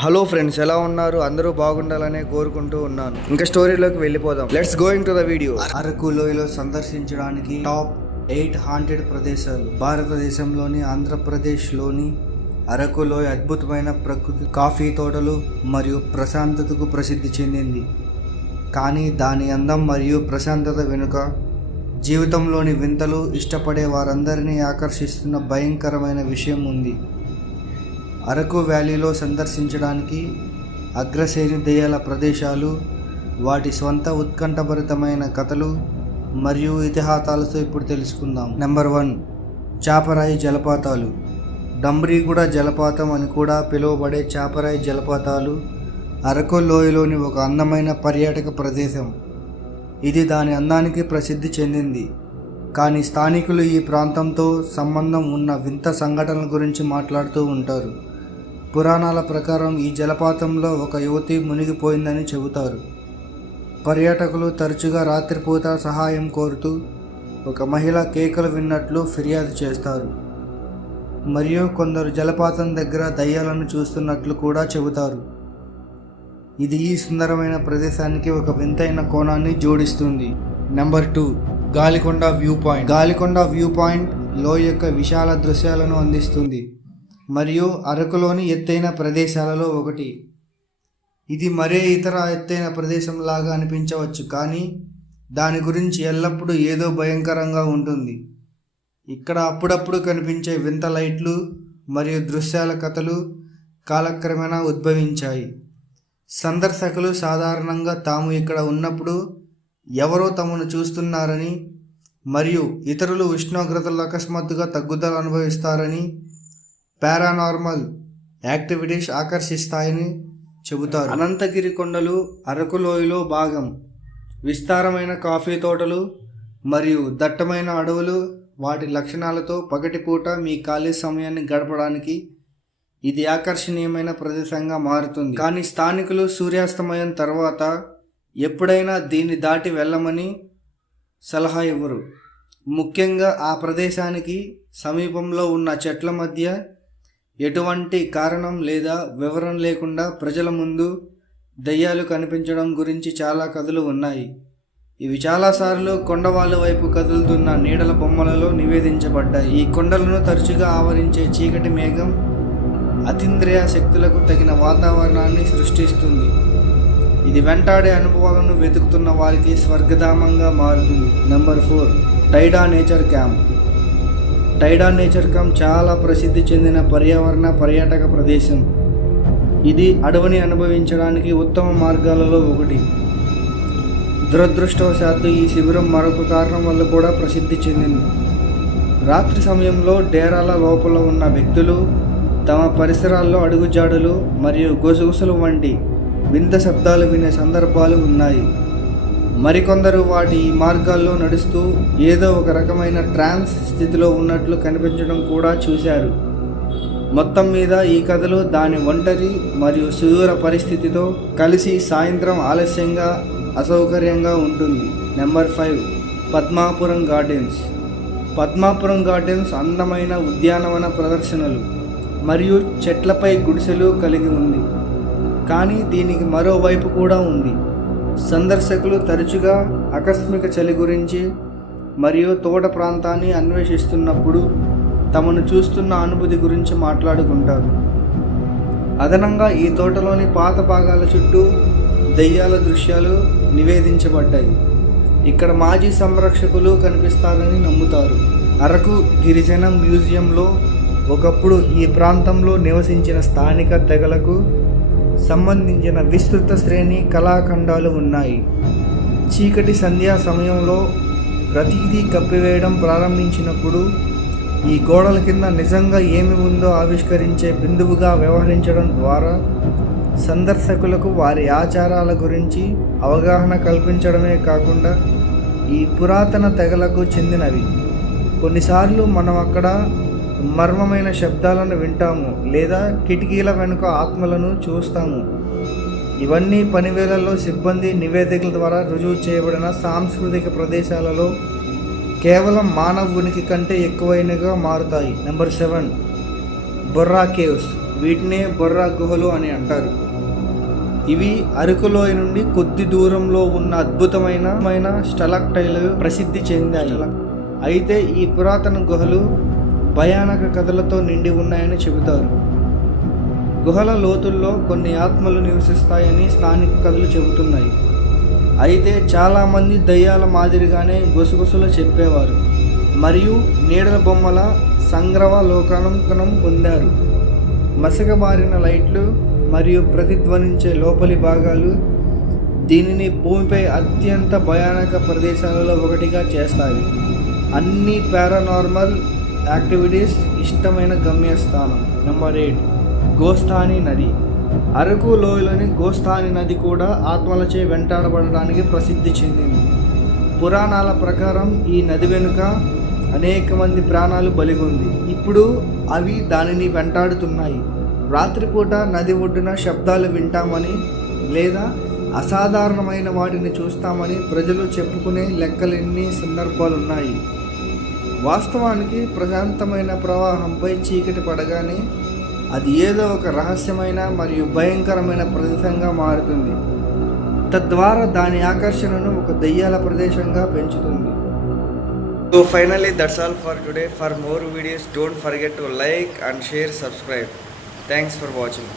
Hello friends, ఎలా ఉన్నారు? అందరూ బాగుండాలనే కోరుకుంటూ ఉన్నాను. ఇంకా స్టోరీలోకి వెళ్ళిపోదాం. Let's going to the video. Araku లోయలో సందర్శించడానికి టాప్ 8 హాంటెడ్ ప్రదేశాలు. భారతదేశంలోని ఆంధ్రప్రదేశ్లోని అరకు లోయ అద్భుతమైన ప్రకృతి, కాఫీ తోటలు మరియు ప్రశాంతతకు ప్రసిద్ధి చెందింది. కానీ దాని అందం మరియు ప్రశాంతత వెనుక జీవితంలోని వింతలు, ఇష్టపడే వారందరినీ ఆకర్షిస్తున్న భయంకరమైన విషయం ఉంది. అరకు వ్యాలీలో సందర్శించడానికి అగ్రశ్రేణి దెయ్యాల ప్రదేశాలు, వాటి స్వంత ఉత్కంఠభరితమైన కథలు మరియు ఇతిహాసాలతో ఇప్పుడు తెలుసుకుందాం. నెంబర్ 1, చాపరాయి జలపాతాలు. డంబ్రీగూడ జలపాతం అని కూడా పిలువబడే చాపరాయి జలపాతాలు అరకు లోయలోని ఒక అందమైన పర్యాటక ప్రదేశం. ఇది దాని అందానికి ప్రసిద్ధి చెందింది. కానీ స్థానికులు ఈ ప్రాంతంతో సంబంధం ఉన్న వింత సంఘటనల గురించి మాట్లాడుతూ ఉంటారు. పురాణాల ప్రకారం ఈ జలపాతంలో ఒక యువతి మునిగిపోయిందని చెబుతారు. పర్యాటకులు తరచుగా రాత్రిపూట సహాయం కోరుతూ ఒక మహిళ కేకలు విన్నట్లు ఫిర్యాదు చేస్తారు. మరియు కొందరు జలపాతం దగ్గర దయ్యాలను చూస్తున్నట్లు కూడా చెబుతారు. ఇది ఈ సుందరమైన ప్రదేశానికి ఒక వింతైన కోణాన్ని జోడిస్తుంది. Number 2, Galikonda view point. Galikonda view point లోయ యొక్క విశాల దృశ్యాలను అందిస్తుంది మరియు అరకులోని ఎత్తైన ప్రదేశాలలో ఒకటి. ఇది మరే ఇతర ఎత్తైన ప్రదేశంలాగా అనిపించవచ్చు, కానీ దాని గురించి ఎల్లప్పుడూ ఏదో భయంకరంగా ఉంటుంది. ఇక్కడ అప్పుడప్పుడు కనిపించే వింత లైట్లు మరియు దృశ్యాల కథలు కాలక్రమేణా ఉద్భవించాయి. సందర్శకులు సాధారణంగా తాము ఇక్కడ ఉన్నప్పుడు ఎవరో తమను చూస్తున్నారని మరియు ఇతరులు ఉష్ణోగ్రతలు అకస్మాత్తుగా తగ్గుదల అనుభవిస్తారని, పారానార్మల్ యాక్టివిటీస్ ఆకర్షిస్తాయని చెబుతారు. అనంతగిరి కొండలు అరకు లోయలో భాగం. విస్తారమైన కాఫీ తోటలు మరియు దట్టమైన అడవులు వాటి లక్షణాలతో పగటిపూట మీ ఖాళీ సమయాన్ని గడపడానికి ఇది ఆకర్షణీయమైన ప్రదేశంగా మారుతుంది. కానీ స్థానికులు సూర్యాస్తమయం తర్వాత ఎప్పుడైనా దీన్ని దాటి వెళ్ళమని సలహా ఇవ్వరు. ముఖ్యంగా ఆ ప్రదేశానికి సమీపంలో ఉన్న చెట్ల మధ్య ఎటువంటి కారణం లేదా వివరణ లేకుండా ప్రజల ముందు దయ్యాలు కనిపించడం గురించి చాలా కథలు ఉన్నాయి. ఇవి చాలాసార్లు కొండవాళ్ళ వైపు కదులుతున్న నీడల బొమ్మలలో నివేదించబడ్డాయి. ఈ కొండలను తరచుగా ఆవరించే చీకటి మేఘం అతీంద్రియ శక్తులకు తగిన వాతావరణాన్ని సృష్టిస్తుంది. ఇది వెంటాడే అనుభవాలను వెతుకుతున్న వారికి స్వర్గధామంగా మారుతుంది. Number 4, Tyda nature camp. Tyda nature camp చాలా ప్రసిద్ధి చెందిన పర్యాటక ప్రదేశం. ఇది అడవిని అనుభవించడానికి ఉత్తమ మార్గాలలో ఒకటి. దురదృష్టవశాత్తు ఈ శిబిరం మరొక కారణం వల్ల కూడా ప్రసిద్ధి చెందింది. రాత్రి సమయంలో డేరాల లోపల ఉన్న వ్యక్తులు తమ పరిసరాల్లో అడుగుజాడలు మరియు గుసగుసలు వంటి వింత శబ్దాలు వినే సందర్భాలు ఉన్నాయి. మరికొందరు వాటి మార్గాల్లో నడుస్తూ ఏదో ఒక రకమైన ట్రాన్స్ స్థితిలో ఉన్నట్లు కనిపించడం కూడా చూశారు. మొత్తం మీద ఈ కథలు దాని ఒంటరి మరియు సుదూర పరిస్థితితో కలిసి సాయంత్రం ఆలస్యంగా అసౌకర్యంగా ఉంటుంది. Number 5, Padmapuram gardens. Padmapuram gardens అందమైన ఉద్యానవన ప్రదర్శనలు మరియు చెట్లపై గుడిసెలు కలిగి ఉంది. కానీ దీనికి మరోవైపు కూడా ఉంది. సందర్శకులు తరచుగా ఆకస్మిక చలి గురించి మరియు తోట ప్రాంతాన్ని అన్వేషిస్తున్నప్పుడు తమను చూస్తున్న అనుభూతి గురించి మాట్లాడుకుంటారు. అదనంగా ఈ తోటలోని పాత భాగాల చుట్టూ దెయ్యాల దృశ్యాలు నివేదించబడ్డాయి. ఇక్కడ మాజీ సంరక్షకులు కనిపిస్తారని నమ్ముతారు. అరకు గిరిజన మ్యూజియంలో ఒకప్పుడు ఈ ప్రాంతంలో నివసించిన స్థానిక తెగలకు సంబంధించిన విస్తృత శ్రేణి కళాఖండాలు ఉన్నాయి. చీకటి సంధ్యా సమయంలో ప్రతిదీ కప్పివేయడం ప్రారంభించినప్పుడు ఈ గోడల కింద నిజంగా ఏమి ఉందో ఆవిష్కరించే బిందువుగా వ్యవహరించడం ద్వారా సందర్శకులకు వారి ఆచారాల గురించి అవగాహన కల్పించడమే కాకుండా ఈ పురాతన తెగలకు చెందినవి. కొన్నిసార్లు మనం అక్కడ మర్మమైన శబ్దాలను వింటాము లేదా కిటికీల వెనుక ఆత్మలను చూస్తాము. ఇవన్నీ పనివేళల్లో సిబ్బంది నివేదికల ద్వారా రుజువు చేయబడిన సాంస్కృతిక ప్రదేశాలలో కేవలం మానవ ఉనికి కంటే ఎక్కువైనగా మారుతాయి. Number 7, Borra caves. వీటినే బొర్రా గుహలు అని అంటారు. ఇవి అరకు లోయ నుండి కొద్ది దూరంలో ఉన్న అద్భుతమైన స్టలాక్టైట్లు ప్రసిద్ధి చెందాయి. అయితే ఈ పురాతన గుహలు భయానక కథలతో నిండి ఉన్నాయని చెబుతారు. గుహల లోతుల్లో కొన్ని ఆత్మలు నివసిస్తాయని స్థానిక కథలు చెబుతున్నాయి. అయితే చాలామంది దయ్యాల మాదిరిగానే గుసగుసలు చెప్పేవారు మరియు నీడల బొమ్మల సంగ్రహలోకనం పొందారు. మసకబారిన లైట్లు మరియు ప్రతిధ్వనించే లోపలి భాగాలు దీనిని భూమిపై అత్యంత భయానక ప్రదేశాలలో ఒకటిగా చేస్తాయి. అన్ని పారానార్మల్ యాక్టివిటీస్ ఇష్టమైన గమ్యస్థానం. నెంబర్ 8, గోస్తాని నది. అరకు లోయలోని గోస్తాని నది కూడా ఆత్మలచే వెంటాడబడడానికి ప్రసిద్ధి చెందింది. పురాణాల ప్రకారం ఈ నది వెనుక అనేక మంది ప్రాణాలు బలిగొంది. ఇప్పుడు అవి దానిని వెంటాడుతున్నాయి. రాత్రిపూట నది ఒడ్డున శబ్దాలు వింటామని లేదా అసాధారణమైన వాటిని చూస్తామని ప్రజలు చెప్పుకునే లెక్కలెన్ని సందర్భాలున్నాయి. వాస్తవానికి ప్రశాంతమైన ప్రవాహంపై చీకటి పడగానే అది ఏదో ఒక రహస్యమైన మరియు భయంకరమైన ప్రదేశంగా మారుతుంది. తద్వారా దాని ఆకర్షణను ఒక దయ్యాల ప్రదేశంగా పెంచుతుంది. So finally that's all for today. For more videos don't forget to like and share, subscribe. Thanks for watching.